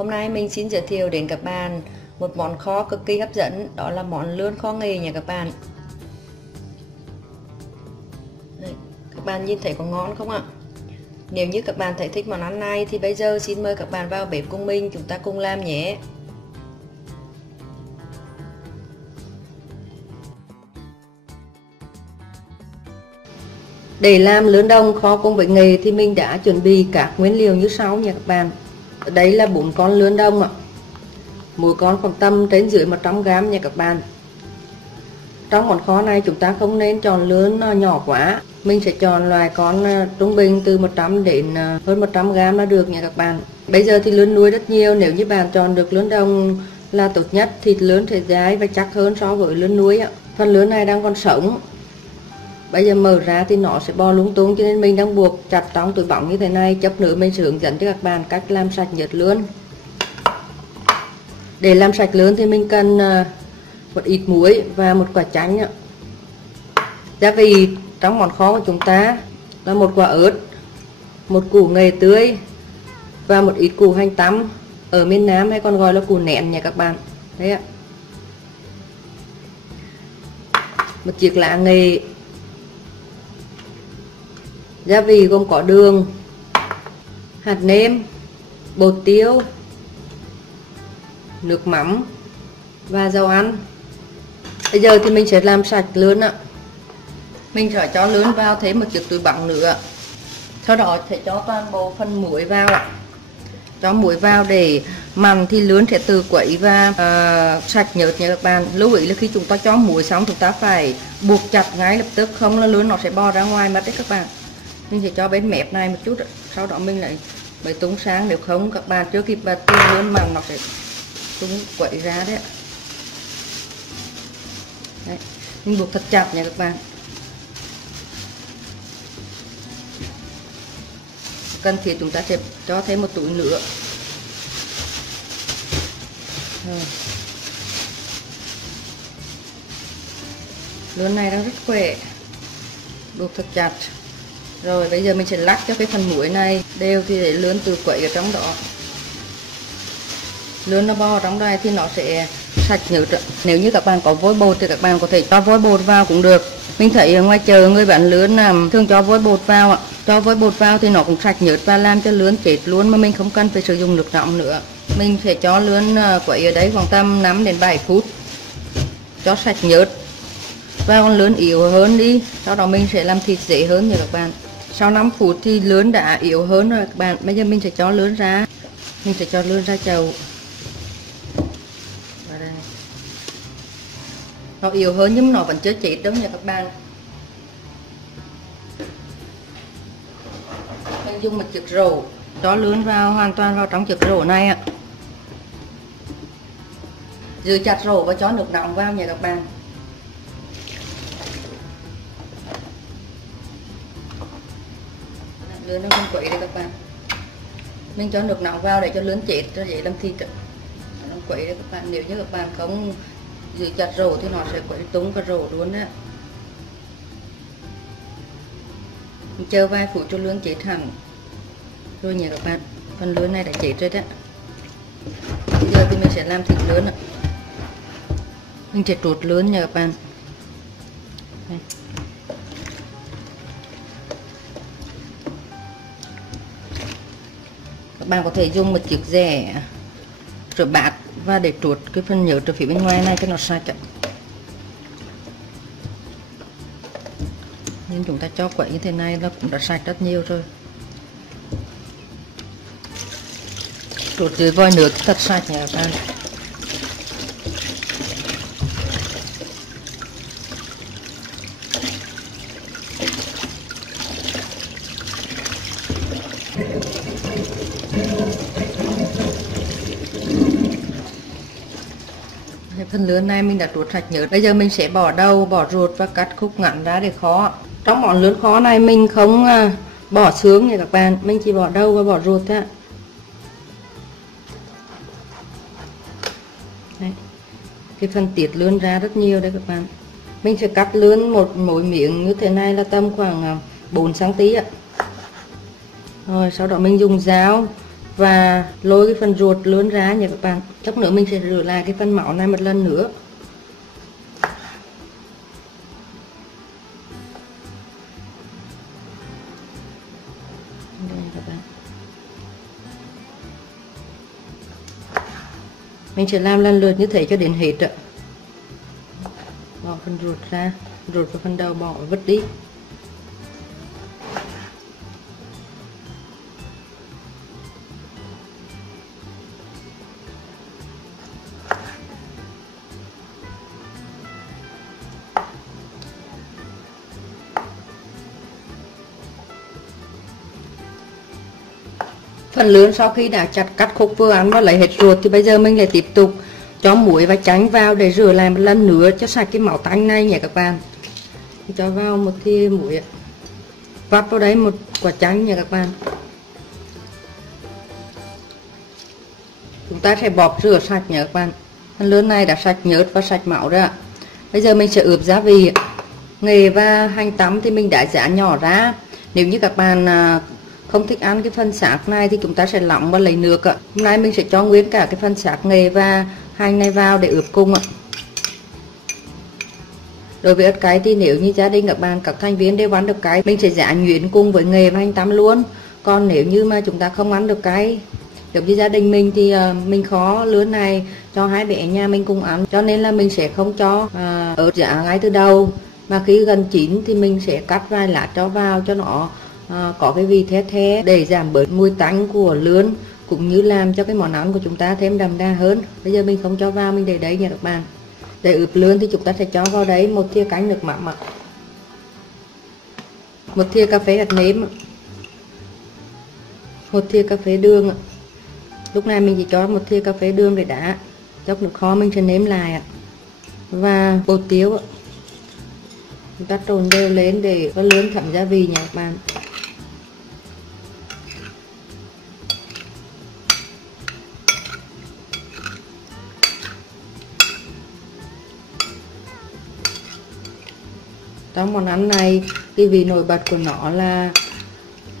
Hôm nay mình xin giới thiệu đến các bạn một món kho cực kỳ hấp dẫn, đó là món lươn kho nghề nha các bạn. Đây, các bạn nhìn thấy có ngon không ạ? Nếu như các bạn thấy thích món ăn này thì bây giờ xin mời các bạn vào bếp cùng mình, chúng ta cùng làm nhé. Để làm lươn đồng kho cùng với nghề thì mình đã chuẩn bị các nguyên liệu như sau nha các bạn. Đây là 4 con lươn đồng ạ. Mỗi con khoảng tầm trên dưới 100g nha các bạn. Trong món kho này chúng ta không nên chọn lươn nhỏ quá. Mình sẽ chọn loại con trung bình từ 100 đến hơn 100g là được nha các bạn. Bây giờ thì lươn nuôi rất nhiều, nếu như bạn chọn được lươn đồng là tốt nhất. Thịt lươn sẽ dai và chắc hơn so với lươn nuôi ạ. Phần lươn này đang còn sống, bây giờ mở ra thì nó sẽ bò lung tung, cho nên mình đang buộc chặt trong túi bóng như thế này. Chút nữa mình sẽ hướng dẫn cho các bạn cách làm sạch nhớt lươn. Để làm sạch lươn thì mình cần một ít muối và một quả chanh. Gia vị trong món kho của chúng ta là một quả ớt, một củ nghệ tươi và một ít củ hành tăm, ở miền Nam hay còn gọi là củ nén nha các bạn. Đấy ạ. Một chiếc lá nghệ. Gia vị gồm có đường, hạt nêm, bột tiêu, nước mắm và dầu ăn. Bây giờ thì mình sẽ làm sạch lươn ạ. Mình sẽ cho lươn vào thêm một chiếc túi bóng nữa. Sau đó sẽ cho toàn bộ phần muối vào ạ. Cho muối vào để mặn thì lươn sẽ tự quấy và sạch nhớt nha các bạn. Lưu ý là khi chúng ta cho muối xong chúng ta phải buộc chặt ngay lập tức, không là lươn nó sẽ bò ra ngoài mất đấy các bạn. Mình sẽ cho bên mép này một chút, sau đó mình lại mới tung sang, nếu không các bạn chưa kịp bật thì lươn mặn nó sẽ tung quậy ra đấy. Đấy, mình buộc thật chặt nha các bạn. Cần thiết chúng ta sẽ cho thêm một túi nữa. Rồi. Lươn này đang rất khỏe, buộc thật chặt. Rồi bây giờ mình sẽ lắc cho cái phần muối này đều thì để lươn tự quậy ở trong đó. Lươn nó bò trong đây thì nó sẽ sạch nhớt. Nếu như các bạn có vôi bột thì các bạn có thể cho vôi bột vào cũng được. Mình thấy ở ngoài chợ người bán lươn thường cho vôi bột vào ạ. Cho vôi bột vào thì nó cũng sạch nhớt và làm cho lươn chết luôn, mà mình không cần phải sử dụng nước nóng nữa. Mình sẽ cho lươn quậy ở đấy khoảng tầm 5 đến 7 phút cho sạch nhớt và con lươn yếu hơn đi. Sau đó mình sẽ làm thịt dễ hơn nha các bạn. Sau 5 phút thì lươn đã yếu hơn rồi các bạn. Bây giờ mình sẽ cho lươn ra. Mình sẽ cho lươn ra chậu. Nó yếu hơn nhưng nó vẫn chưa chết đâu nha các bạn. Mình dùng một chiếc rổ cho lươn vào hoàn toàn vào trong chiếc rổ này ạ. Giữ chặt rổ và cho nước nóng vào nha các bạn. Lươn nó không quậy đây các bạn. Mình cho nước nóng vào để cho lươn chết cho dễ làm thịt. Nó không quậy đây các bạn. Nếu như các bạn không giữ chặt rổ thì nó sẽ quậy tung cả rổ luôn á. Mình chờ vài phút cho lươn chết hẳn rồi nha các bạn. Phần lươn này đã chết rồi đó. Bây giờ thì mình sẽ làm thịt lươn ạ. Mình sẽ trút lươn nha các bạn. Đây. Các bạn có thể dùng một chiếc dẻ rửa bát và để trút cái phần nhớt ở phía bên ngoài này cho nó sạch ạ. Nhưng chúng ta cho quậy như thế này là cũng đã sạch rất nhiều rồi. Trút dưới vòi nước thật sạch nha các bạn. Phần lươn này mình đã trút sạch nhớt. Bây giờ mình sẽ bỏ đầu, bỏ ruột và cắt khúc ngắn ra để kho. Trong món lươn kho này mình không bỏ xương nha các bạn, mình chỉ bỏ đầu và bỏ ruột thôi. Đấy. Cái phần tiết lươn ra rất nhiều đấy các bạn. Mình sẽ cắt lươn một mỗi miếng như thế này là tầm khoảng 4 cm ạ. Rồi sau đó mình dùng dao và lôi cái phần ruột lớn ra nha các bạn. Chút nữa mình sẽ rửa lại cái phần máu này một lần nữa. Đây các bạn. Mình sẽ làm lần lượt như thế cho đến hết ạ. Bỏ phần ruột ra, ruột và phần đầu bỏ vứt đi. Phần lươn sau khi đã cắt khúc vừa ăn và lấy hết ruột thì bây giờ mình lại tiếp tục cho muối và chanh vào để rửa lại một lần nữa cho sạch cái máu tanh này nhé các bạn. Cho vào một thìa muối, vắt vào đấy một quả chanh nha các bạn. Chúng ta sẽ bọt rửa sạch nhé các bạn. Phần lươn này đã sạch nhớt và sạch máu rồi ạ. Bây giờ mình sẽ ướp gia vị. Nghệ và hành tăm thì mình đã giã nhỏ ra. Nếu như các bạn không thích ăn cái phần xác này thì chúng ta sẽ lỏng và lấy nước ạ. Hôm nay mình sẽ cho nguyên cả cái phần xác nghệ và hành này vào để ướp cùng ạ. Đối với ớt cay thì nếu như gia đình các thành viên đều ăn được cay, mình sẽ giã nhuyễn cùng với nghệ và hành tăm luôn. Còn nếu như mà chúng ta không ăn được cay, giống như gia đình mình thì mình khó lươn này cho hai bé nhà mình cùng ăn, cho nên là mình sẽ không cho ớt giã ngay từ đầu, mà khi gần chín thì mình sẽ cắt vài lát cho vào cho nó có cái vị the the để giảm bớt mùi tanh của lươn, cũng như làm cho cái món ăn của chúng ta thêm đậm đà hơn. Bây giờ mình không cho vào, mình để đấy nha các bạn. Để ướp lươn thì chúng ta sẽ cho vào đấy một thìa canh nước mắm, một thìa cà phê hạt nêm, một thìa cà phê đường. Lúc này mình chỉ cho một thìa cà phê đường để đá, chốc nước kho mình sẽ nêm lại, và bột tiêu. Chúng ta trộn đều lên để có lươn thấm gia vị nha các bạn. Trong món ăn này, cái vị nổi bật của nó là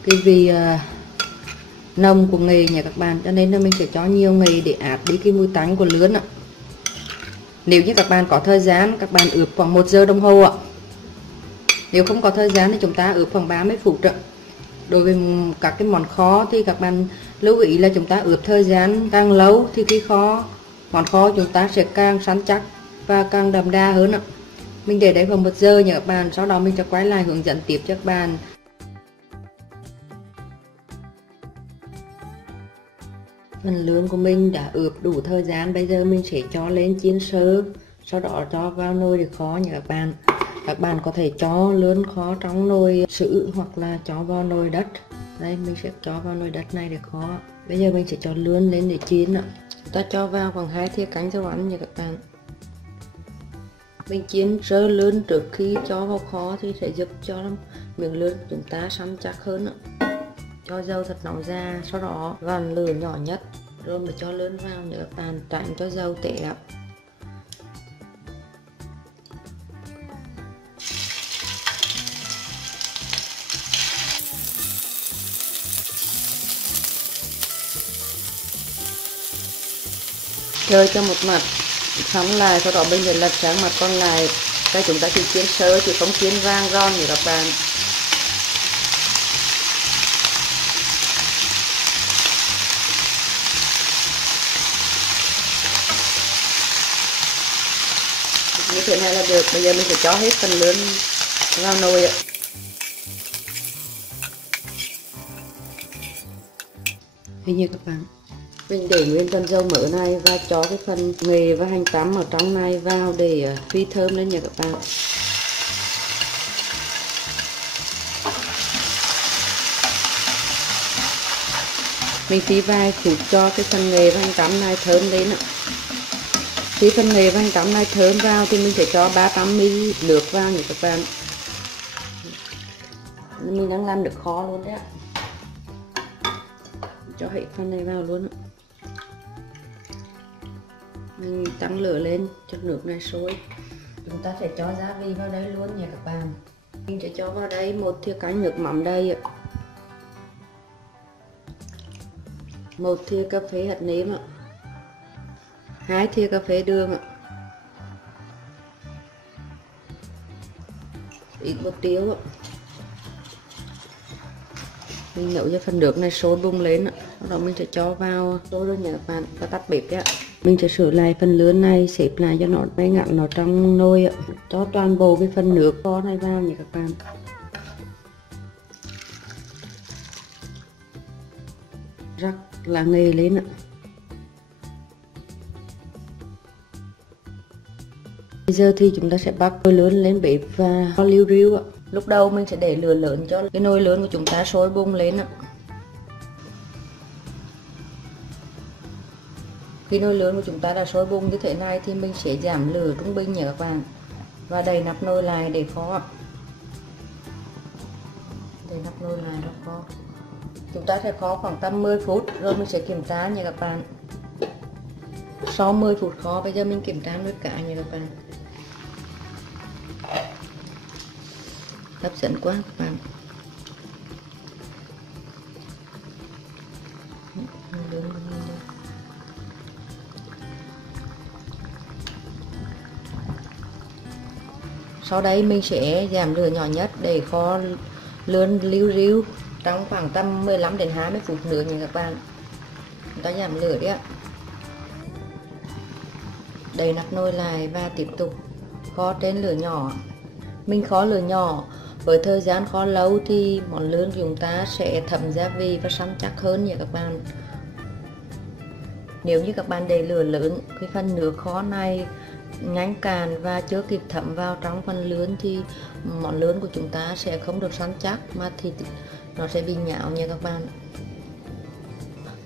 cái vị nồng của nghệ nha các bạn, cho nên là mình sẽ cho nhiều nghệ để át đi cái mùi tanh của lươn ạ. Nếu như các bạn có thời gian, các bạn ướp khoảng 1 giờ đồng hồ ạ. Nếu không có thời gian thì chúng ta ướp khoảng 30 phút ạ. Đối với các cái món kho thì các bạn lưu ý là chúng ta ướp thời gian càng lâu thì khi món kho chúng ta sẽ càng săn chắc và càng đậm đà hơn ạ. Mình để đấy khoảng 1 giờ nha các bạn, sau đó mình sẽ quay lại hướng dẫn tiếp cho các bạn. Phần lươn của mình đã ướp đủ thời gian, bây giờ mình sẽ cho lên chiên sơ, sau đó cho vào nồi để kho nha các bạn. Các bạn có thể cho lươn kho trong nồi sứ hoặc là cho vào nồi đất. Đây mình sẽ cho vào nồi đất này để kho. Bây giờ mình sẽ cho lươn lên để chiên ạ. Chúng ta cho vào khoảng 2 thìa canh dầu ăn nha các bạn. Mình chiên sơ lươn trước khi cho vào kho thì sẽ giúp cho miếng lươn chúng ta săn chắc hơn ạ. Cho dầu thật nóng ra, sau đó gòn lửa nhỏ nhất rồi mới cho lươn vào nữa các bạn, tránh cho dầu tệ ạ. Chơi cho một mặt xong lại, sau đó mình sẽ lật sang mặt còn lại. Đây chúng ta chỉ chiên sơ chứ không chiên vàng giòn nữa các bạn. Như thế này là được. Bây giờ mình sẽ cho hết phần lươn vào nồi ạ. Hình như các bạn, mình để nguyên phần dầu mỡ này và cho cái phần nghệ và hành tăm ở trong này vào để phi thơm lên nha các bạn. Mình phi vài phút cho cái phần nghệ và hành tăm này thơm lên ạ. Khi phần nghệ và hành tăm này thơm vào thì mình sẽ cho 300ml nước vào nha các bạn. Mình đang làm nước kho luôn đấy ạ. Cho hết phần này vào luôn ạ. Mình tăng lửa lên cho nước này sôi. Chúng ta sẽ cho gia vị vào đây luôn nha các bạn. Mình sẽ cho vào đây 1 thìa canh nước mắm đây ạ. 1 thìa cà phê hạt nêm ạ, 2 thìa cà phê đường ạ, ít bột tiêu ạ. Mình nấu cho phần nước này sôi bùng lên ạ, sau đó mình sẽ cho vào sôi rồi nha các bạn và tắt bếp đấy ạ. Mình sẽ sửa lại phần lươn này, xếp lại cho nó ngay ngắn nó trong nồi ạ. Cho toàn bộ cái phần nước kho này vào nha các bạn. Rắc lá nghề lên ạ. Bây giờ thì chúng ta sẽ bắt nồi lớn lên bếp và kho liu riu ạ. Lúc đầu mình sẽ để lửa lớn cho cái nồi lớn của chúng ta sôi bùng lên ạ. Khi nồi lớn của chúng ta đã sôi bùng như thế này thì mình sẽ giảm lửa trung bình nha các bạn và đậy nắp nồi lại để kho. Đậy nắp nồi lại rồi kho. Chúng ta sẽ kho khoảng tầm 10 phút rồi mình sẽ kiểm tra nha các bạn. Sau 10 phút kho bây giờ mình kiểm tra nước cá nha các bạn. Hấp dẫn quá các bạn. Sau đây mình sẽ giảm lửa nhỏ nhất để kho lươn liu riu trong khoảng tầm 15 đến 20 phút nữa nha các bạn. Chúng ta giảm lửa đi ạ. Đậy nắp nồi lại và tiếp tục kho trên lửa nhỏ. Mình kho lửa nhỏ, với thời gian kho lâu thì món lươn của chúng ta sẽ thấm gia vị và săn chắc hơn nha các bạn. Nếu như các bạn để lửa lớn, cái phần nước kho này nhanh cạn và chưa kịp thấm vào trong phần lươn thì món lươn của chúng ta sẽ không được săn chắc mà thịt nó sẽ bị nhão nha các bạn.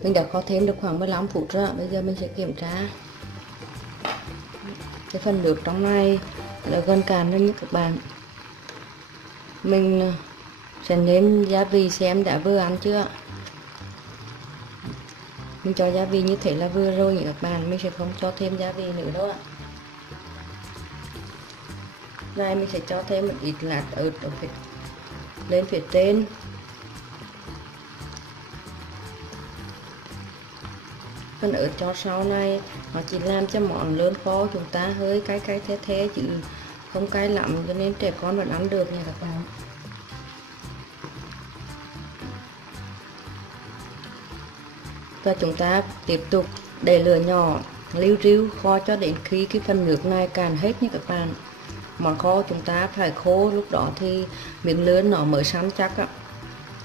Mình đã kho thêm được khoảng 15 phút rồi. Bây giờ mình sẽ kiểm tra cái phần nước trong này là gần cạn rồi nhé các bạn. Mình sẽ nếm gia vị xem đã vừa ăn chưa. Mình cho gia vị như thế là vừa rồi nhé các bạn. Mình sẽ không cho thêm gia vị nữa đâu ạ. Này mình sẽ cho thêm một ít lát ớt lên phía trên. Phần ớt cho sau này nó chỉ làm cho món lươn kho chúng ta hơi cay cay the the chứ không cay lắm, cho nên trẻ con vẫn ăn được nha các bạn. Và chúng ta tiếp tục để lửa nhỏ liu riu kho cho đến khi cái phần nước này cạn hết nha các bạn. Món kho chúng ta phải khô, lúc đó thì miếng lươn nó mới săn chắc ạ.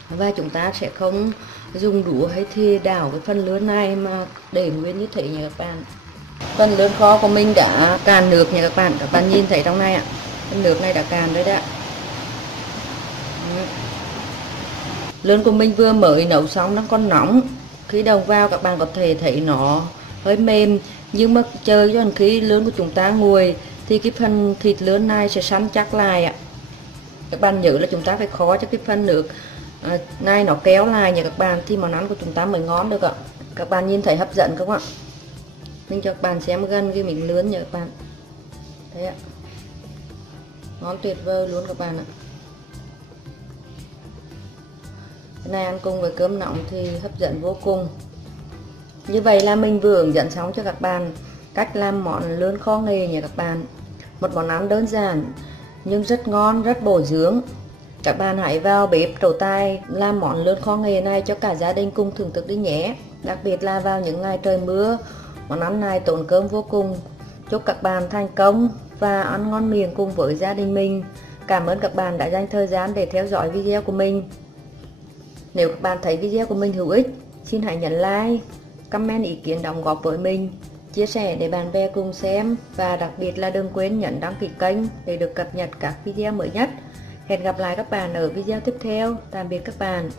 Và chúng ta sẽ không dùng đũa hay thì đảo cái phần lươn này mà để nguyên như thế nha các bạn. Phần lươn kho của mình đã cạn nước nha các bạn. Các bạn nhìn thấy trong này ạ, phần nước này đã cạn rồi đó. Lươn của mình vừa mới nấu xong nó còn nóng. Khi đầu vào các bạn có thể thấy nó hơi mềm, nhưng mà chờ cho khi lươn của chúng ta nguội thì cái phần thịt lươn này sẽ săn chắc lại ạ. Các bạn nhớ là chúng ta phải kho cho cái phần nước này nó kéo lại nha các bạn thì món ăn của chúng ta mới ngon được ạ. Các bạn nhìn thấy hấp dẫn không ạ? Mình cho các bạn xem gần cái miếng lươn nha các bạn. Đấy ạ. Ngon tuyệt vời luôn các bạn ạ. Cái này ăn cùng với cơm nóng thì hấp dẫn vô cùng. Như vậy là mình vừa hướng dẫn xong cho các bạn cách làm món lươn kho nghề nha các bạn. Một món ăn đơn giản nhưng rất ngon, rất bổ dưỡng. Các bạn hãy vào bếp trổ tài làm món lươn kho nghề này cho cả gia đình cùng thưởng thức đi nhé. Đặc biệt là vào những ngày trời mưa, món ăn này tốn cơm vô cùng. Chúc các bạn thành công và ăn ngon miệng cùng với gia đình mình. Cảm ơn các bạn đã dành thời gian để theo dõi video của mình. Nếu các bạn thấy video của mình hữu ích, xin hãy nhấn like, comment ý kiến đóng góp với mình, chia sẻ để bạn bè cùng xem và đặc biệt là đừng quên nhấn đăng ký kênh để được cập nhật các video mới nhất. Hẹn gặp lại các bạn ở video tiếp theo. Tạm biệt các bạn.